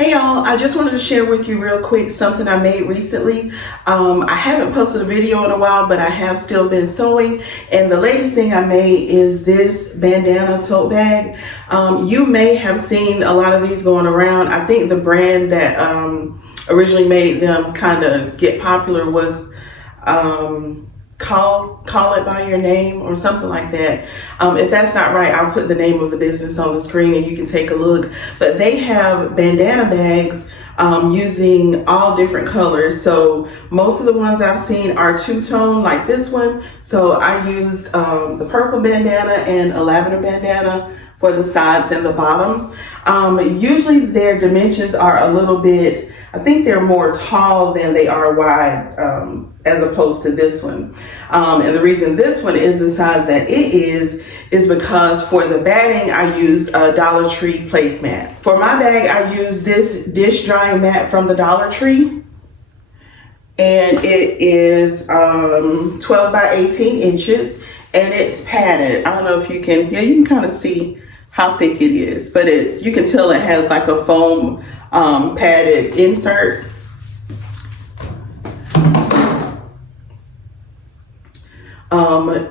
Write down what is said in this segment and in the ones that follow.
Hey y'all, I just wanted to share with you real quick something I made recently. I haven't posted a video in a while, but I have still been sewing. And the latest thing I made is this bandana tote bag. You may have seen a lot of these going around. I think the brand that originally made them kind of get popular was Call It By Your Name or something like that. If that's not right, I'll put the name of the business on the screen and you can take a look. But they have bandana bags using all different colors. So most of the ones I've seen are two-tone like this one. So I used the purple bandana and a lavender bandana for the sides and the bottom. Usually their dimensions are a little bit, I think they're more tall than they are wide, as opposed to this one. And the reason this one is the size that it is because for the batting, I used a Dollar Tree placemat. For my bag, I used this dish drying mat from the Dollar Tree. And it is 12 by 18 inches and it's padded. I don't know if you can, yeah, you can kind of see how thick it is, but you can tell it has like a foam padded insert.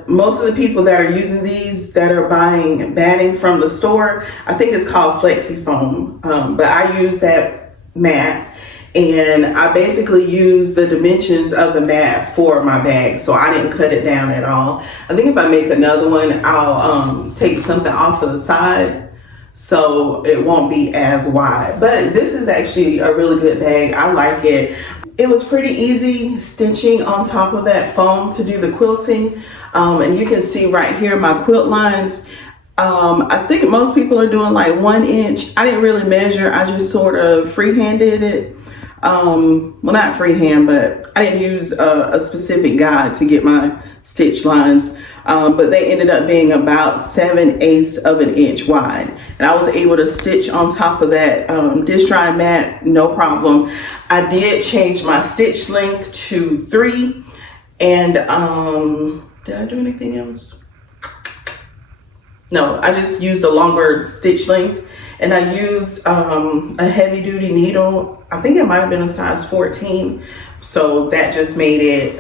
Most of the people that are using these that are buying batting from the store, I think it's called Flexi Foam, but I use that mat and I basically use the dimensions of the mat for my bag, so I didn't cut it down at all. I think if I make another one, I'll take something off of the side so it won't be as wide. But this is actually a really good bag. I like it. It was pretty easy stitching on top of that foam to do the quilting. And you can see right here my quilt lines. I think most people are doing like 1 inch. I didn't really measure. I just sort of freehanded it. Well, not freehand, but I didn't use a specific guide to get my stitch lines. But they ended up being about 7/8 of an inch wide. And I was able to stitch on top of that dish drying mat, no problem. I did change my stitch length to 3. And did I do anything else? No, I just used a longer stitch length. And I used a heavy duty needle. I think it might have been a size 14. So that just made it,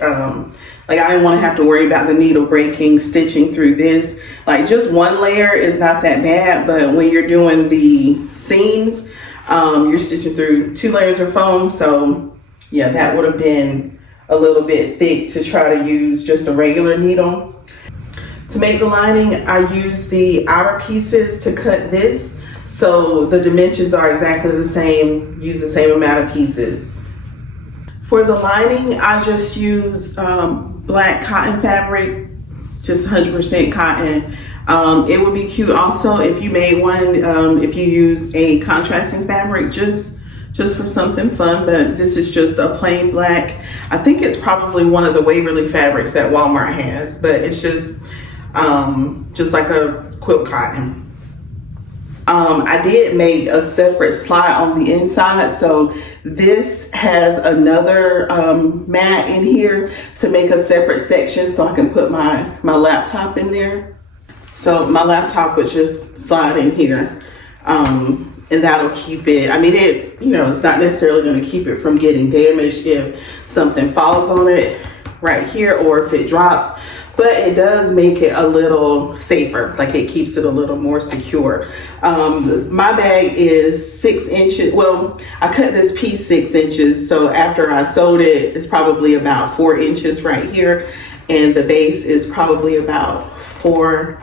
like I didn't want to have to worry about the needle breaking, stitching through this. Like just one layer is not that bad, but when you're doing the seams, you're stitching through 2 layers of foam. So yeah, that would have been a little bit thick to try to use just a regular needle. To make the lining, I used the outer pieces to cut this. So the dimensions are exactly the same, use the same amount of pieces. For the lining, I just use black cotton fabric, just 100% cotton. It would be cute also if you made one, if you use a contrasting fabric, just for something fun, but this is just a plain black. I think it's probably one of the Waverly fabrics that Walmart has, but it's just like a quilt cotton. I did make a separate slide on the inside, so this has another mat in here to make a separate section so I can put my laptop in there. So my laptop would just slide in here, and that'll keep it, I mean, it's not necessarily going to keep it from getting damaged if something falls on it right here or if it drops. But it does make it a little safer, like it keeps it a little more secure. My bag is 6 inches. Well, I cut this piece 6 inches. So after I sewed it, it's probably about 4 inches right here. And the base is probably about 4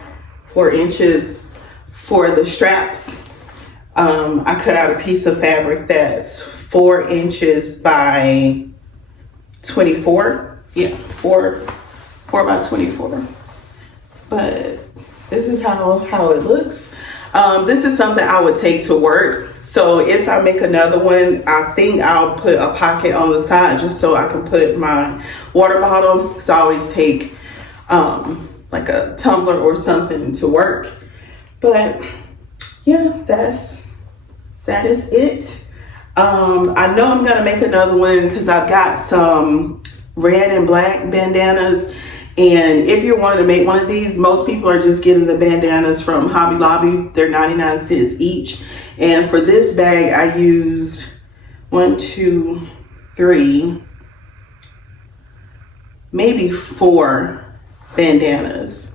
inches. For the straps, I cut out a piece of fabric that's 4 inches by 24. Yeah, 4 by 24, but this is how it looks. This is something I would take to work. So if I make another one, I think I'll put a pocket on the side just so I can put my water bottle. So I always take like a tumbler or something to work. But yeah, that is it. I know I'm gonna make another one because I've got some red and black bandanas. And if you're wanting to make one of these, most people are just getting the bandanas from Hobby Lobby. They're 99 cents each. And for this bag, I used 1, 2, 3, maybe 4 bandanas.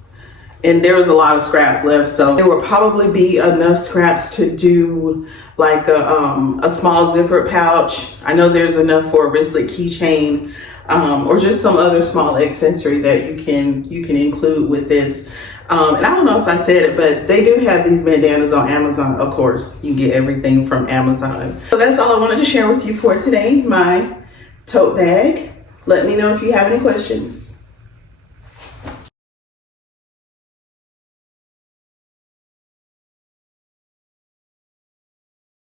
And there was a lot of scraps left, so there would probably be enough scraps to do like a small zipper pouch. I know there's enough for a wristlet keychain, or just some other small accessory that you can include with this. And I don't know if I said it, but they do have these bandanas on Amazon. Of course, you get everything from Amazon. So that's all I wanted to share with you for today, my tote bag. Let me know if you have any questions.